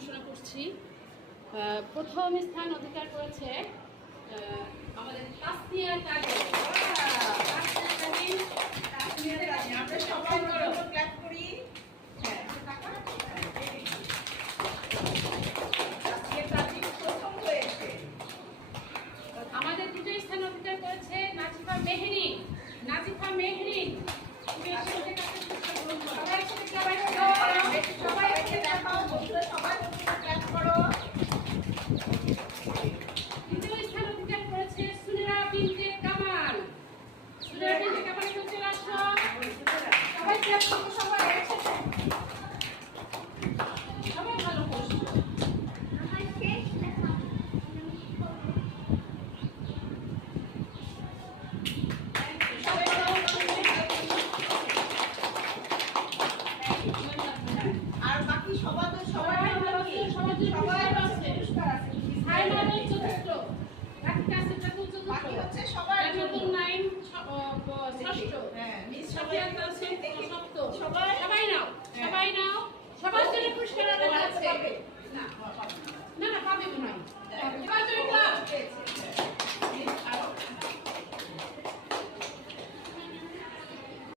ঘোষণা করছি। প্রথম স্থান অধিকার করেছে আমাদের তাসনিয়া তাজিম। আমরা সবাই ক্লাস করি। প্রথম হয়েছে। আমাদের দ্বিতীয় স্থান অধিকার করেছে নাজিফা মেহরিন। নাজিফা মেহরিন দ্বিতীয় স্থান অধিকার করেছে সুনেরা বিনতে কামাল। সুনেরা বিনতে কামাল চলে আসো। সবাই ভালো করছো। আর বাকি সবাই ভালো আছে। সবাই পুরস্কার আছে। ফাইনালে চতুর্থ। বাকি আছে চতুর্থ। বাকি হচ্ছে সবাই নতুন নাইন ষষ্ঠ। হ্যাঁ মিস সাবিয়া আছে সপ্তম। সবাই সবাই নাও। সবাই নাও। সবার জন্য পুরস্কার আছে। না না না পাবে মনে হয়।